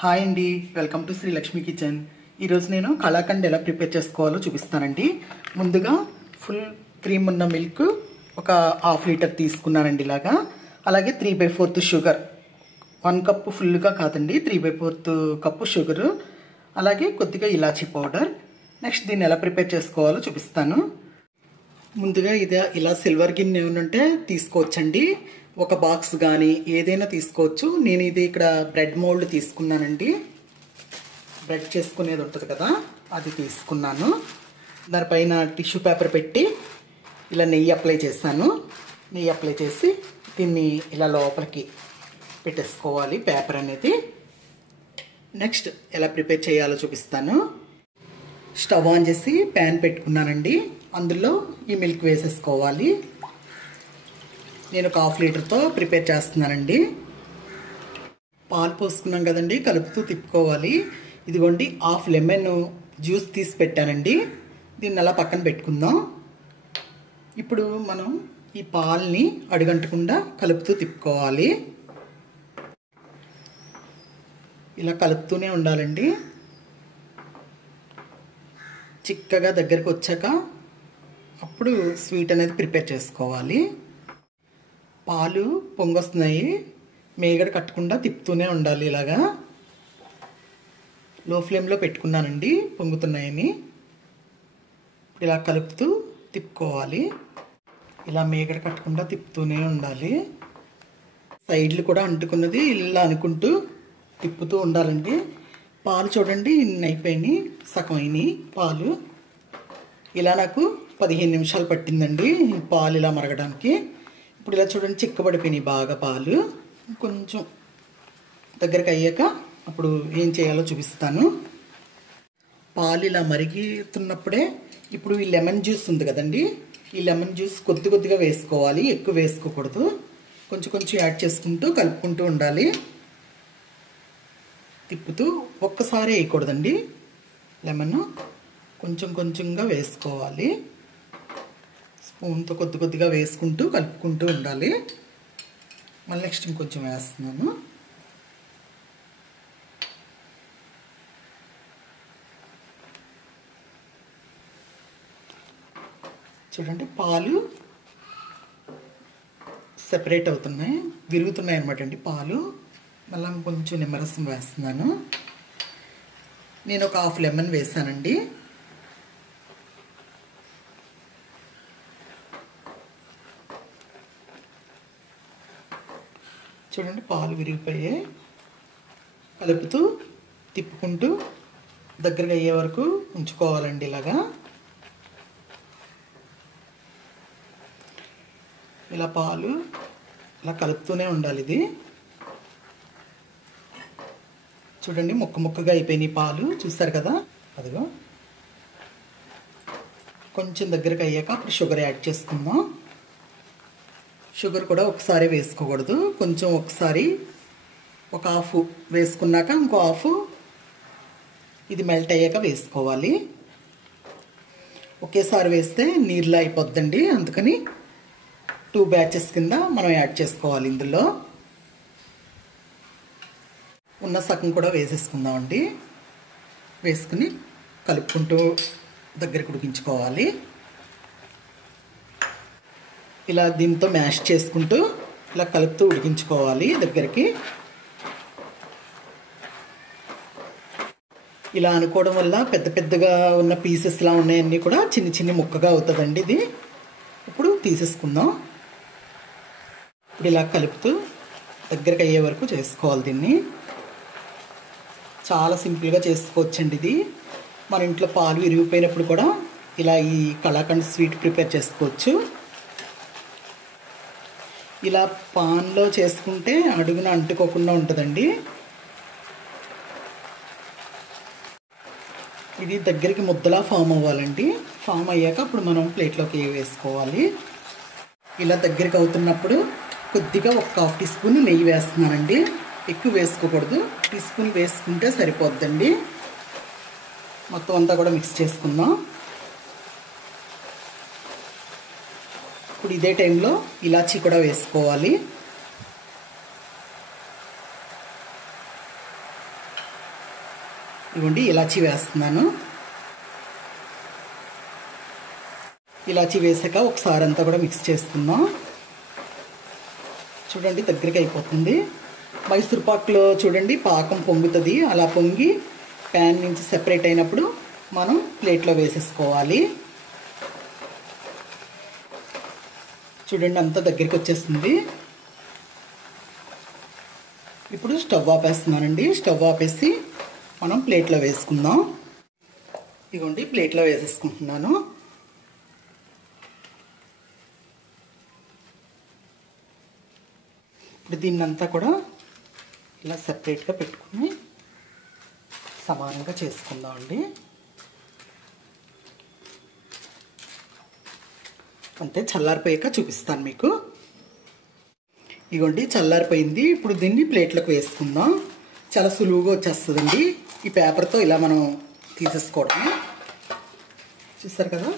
Hi అండి, welcome to Shri Lakshmi kitchen. ఈరోజు నేను కళాకండ్ ఎలా ప్రిపేర్ చేసుకోవాలో చూపిస్తానండి. ముందుగా ఫుల్ క్రీమ్ ఉన్న మిల్క్ ఒక హాఫ్ లీటర్ తీసుకున్నానండి ఇలాగా. అలాగే 3/4 షుగర్, 1 కప్పు ఫుల్గా కాదండి, 3/4 కప్పు షుగరు, అలాగే కొద్దిగా ఇలాచీ పౌడర్. నెక్స్ట్ దీన్ని ఎలా ప్రిపేర్ చేసుకోవాలో చూపిస్తాను. ముందుగా ఇలా సిల్వర్ గిన్నె ఏమనంటే తీసుకోవచ్చండి, ఒక బాక్స్ కానీ ఏదైనా తీసుకోవచ్చు. నేను ఇది ఇక్కడ బ్రెడ్ మోల్డ్ తీసుకున్నానండి, బ్రెడ్ చేసుకునేది ఉంటుంది కదా, అది తీసుకున్నాను. దానిపైన టిష్యూ పేపర్ పెట్టి ఇలా నెయ్యి అప్లై చేశాను. నెయ్యి అప్లై చేసి దీన్ని ఇలా లోపలికి పెట్టేసుకోవాలి పేపర్ అనేది. నెక్స్ట్ ఎలా ప్రిపేర్ చేయాలో చూపిస్తాను. స్టవ్ ఆన్ చేసి ప్యాన్ పెట్టుకున్నానండి, అందులో ఈ మిల్క్ వేసేసుకోవాలి. నేను ఒక హాఫ్ లీటర్తో ప్రిపేర్ చేస్తున్నానండి. పాలు పోసుకున్నాం కదండి, కలుపుతూ తిప్పుకోవాలి. ఇదిగోండి హాఫ్ లెమన్ జ్యూస్ తీసి పెట్టానండి, దీన్ని అలా పక్కన పెట్టుకుందాం. ఇప్పుడు మనం ఈ పాలని అడుగంటకుండా కలుపుతూ తిప్పుకోవాలి. ఇలా కలుపుతూనే ఉండాలండి. చిక్కగా దగ్గరికి వచ్చాక అప్పుడు స్వీట్ అనేది ప్రిపేర్ చేసుకోవాలి. పాలు పొంగొస్తున్నాయి, మేగడ కట్టకుండా తిప్పుతూనే ఉండాలి. ఇలాగా లో ఫ్లేమ్లో పెట్టుకున్నానండి, పొంగుతున్నాయని. ఇలా కలుపుతూ తిప్పుకోవాలి. ఇలా మేగడ కట్టకుండా తిప్పుతూనే ఉండాలి. సైడ్లు కూడా అంటుకున్నది ఇలా అనుకుంటూ తిప్పుతూ ఉండాలండి. పాలు చూడండి ఇన్ని అయిపోయినాయి, సగం అయినాయి పాలు. ఇలా నాకు 15 నిమిషాలు పట్టిందండి పాలు ఇలా మరగడానికి. ఇప్పుడు ఇలా చూడండి చిక్కబడిపోయినాయి బాగా పాలు. కొంచెం దగ్గరికి అయ్యాక అప్పుడు ఏం చేయాలో చూపిస్తాను. పాలు ఇలా మరుగుతున్నప్పుడే ఇప్పుడు ఈ లెమన్ జ్యూస్ ఉంది కదండి, ఈ లెమన్ జ్యూస్ కొద్ది కొద్దిగా వేసుకోవాలి, ఎక్కువ వేసుకోకూడదు. కొంచెం కొంచెం యాడ్ చేసుకుంటూ కలుపుకుంటూ ఉండాలి. తిప్పుతూ ఒక్కసారి వేయకూడదండి, లెమన్ కొంచెం కొంచెంగా వేసుకోవాలి. స్పూన్తో కొద్ది కొద్దిగా వేసుకుంటూ కలుపుకుంటూ ఉండాలి. మళ్ళీ నెక్స్ట్ ఇంకొంచెం వేస్తున్నాను. చూడండి పాలు సెపరేట్ అవుతున్నాయి, విరుగుతున్నాయి అనమాట అండి పాలు. మళ్ళీ కొంచెం నిమ్మరసం వేస్తున్నాను. నేను ఒక హాఫ్ లెమన్ వేసానండి. చూడండి పాలు విరిగిపోయాయి. కలుపుతూ తిప్పుకుంటూ దగ్గరగా అయ్యే వరకు ఉంచుకోవాలండి. ఇలాగా ఇలా పాలు ఇలా కలుపుతూనే ఉండాలి. ఇది చూడండి ముక్క ముక్కగా అయిపోయినాయి పాలు, చూస్తారు కదా. అదిగో కొంచెం దగ్గరకు అయ్యాక అప్పుడు షుగర్ యాడ్ చేసుకుందాం. షుగర్ కూడా ఒకసారి వేసుకోకూడదు, కొంచెం ఒకసారి ఒక హాఫ్ వేసుకున్నాక ఇంకో హాఫ్ ఇది మెల్ట్ అయ్యాక వేసుకోవాలి. ఒకేసారి వేస్తే నీళ్ళ అయిపోద్దండి, అందుకని 2 బ్యాచెస్ కింద మనం యాడ్ చేసుకోవాలి. ఇందులో ఉన్న సగం కూడా వేసేసుకుందామండి. వేసుకుని కలుపుకుంటూ దగ్గరికి ఉడికించుకోవాలి. ఇలా దీంతో మ్యాష్ చేసుకుంటూ ఇలా కలుపుతూ ఉడికించుకోవాలి దగ్గరికి. ఇలా అనుకోవడం వల్ల పెద్ద పెద్దగా ఉన్న పీసెస్లా ఉన్నాయన్నీ కూడా చిన్ని చిన్ని ముక్కగా అవుతుందండి. ఇది ఇప్పుడు తీసేసుకుందాం. ఇప్పుడు ఇలా కలుపుతూ దగ్గరికి అయ్యే వరకు చేసుకోవాలి. దీన్ని చాలా సింపుల్గా చేసుకోవచ్చండి. ఇది మన ఇంట్లో పాలు విరిగిపోయినప్పుడు కూడా ఇలా ఈ కళాకండ్ స్వీట్ ప్రిపేర్ చేసుకోవచ్చు. ఇలా పాన్లో చేసుకుంటే అడుగున అంటుకోకుండా ఉంటుందండి. ఇది దగ్గరికి ముద్దలా ఫామ్ అవ్వాలండి. ఫామ్ అయ్యాక అప్పుడు మనం ప్లేట్లోకి వేసుకోవాలి. ఇలా దగ్గరికి అవుతున్నప్పుడు కొద్దిగా ఒక 1/2 టీ స్పూన్ నెయ్యి వేస్తున్నానండి, ఎక్కువ వేసుకోకూడదు. టీ స్పూన్ వేసుకుంటే సరిపోద్దండి. మొత్తం అంతా కూడా మిక్స్ చేసుకుందాం. ఇప్పుడు ఇదే టైంలో ఇలాచీ కూడా వేసుకోవాలి. ఇవ్వండి ఇలాచీ వేస్తున్నాను. ఇలాచీ వేసాక ఒకసారి అంతా కూడా మిక్స్ చేసుకుందాం. చూడండి దగ్గరికి అయిపోతుంది. మైసూర్ పాకులో చూడండి పాకం పొంగుతుంది. అలా పొంగి ప్యాన్ నుంచి సెపరేట్ అయినప్పుడు మనం ప్లేట్లో వేసేసుకోవాలి. చూడండి అంతా దగ్గరికి వచ్చేస్తుంది. ఇప్పుడు స్టవ్ ఆపేస్తున్నానండి. స్టవ్ ఆపేసి మనం ప్లేట్లో వేసుకుందాం. ఇదిగోండి ప్లేట్లో వేసేసుకుంటున్నాను. ఇప్పుడు దీన్నంతా కూడా ఇలా సెపరేట్గా పెట్టుకుని సమానంగా చేసుకుందాం అండి. అంతే, చల్లారిపోయాక చూపిస్తాను మీకు. ఇదిగోండి చల్లారిపోయింది. ఇప్పుడు దీన్ని ప్లేట్లోకి వేసుకుందాం. చాలా సులువుగా వచ్చేస్తుందండి. ఈ పేపర్తో ఇలా మనం తీసేసుకోవడమే. చూస్తారు కదా,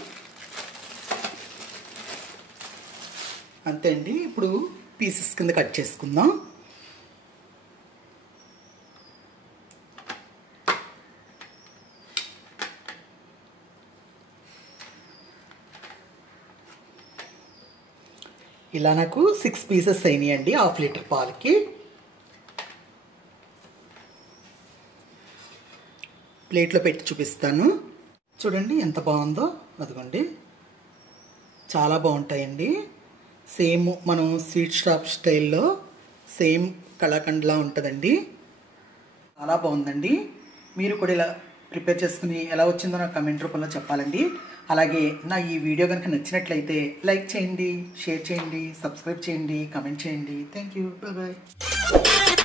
అంతే అండి. ఇప్పుడు పీసెస్ కింద కట్ చేసుకుందాం. ఇలా నాకు 6 పీసెస్ అయినాయండి హాఫ్ లీటర్ పాలకి. ప్లేట్లో పెట్టి చూపిస్తాను. చూడండి ఎంత బాగుందో. అదిగోండి చాలా బాగుంటాయండి. సేమ్ మనం స్వీట్ షాప్ స్టైల్లో సేమ్ కళాకండ్లా ఉంటుందండి. చాలా బాగుందండి. మీరు కూడా ఇలా ప్రిపేర్ చేసుకుని ఎలా వచ్చిందో నాకు కమెంట్ రూపంలో చెప్పాలండి. అలాగే నా ఈ వీడియో కనుక నచ్చినట్లయితే లైక్ చేయండి, షేర్ చేయండి, సబ్స్క్రైబ్ చేయండి, కమెంట్ చేయండి. Thank you. Bye bye.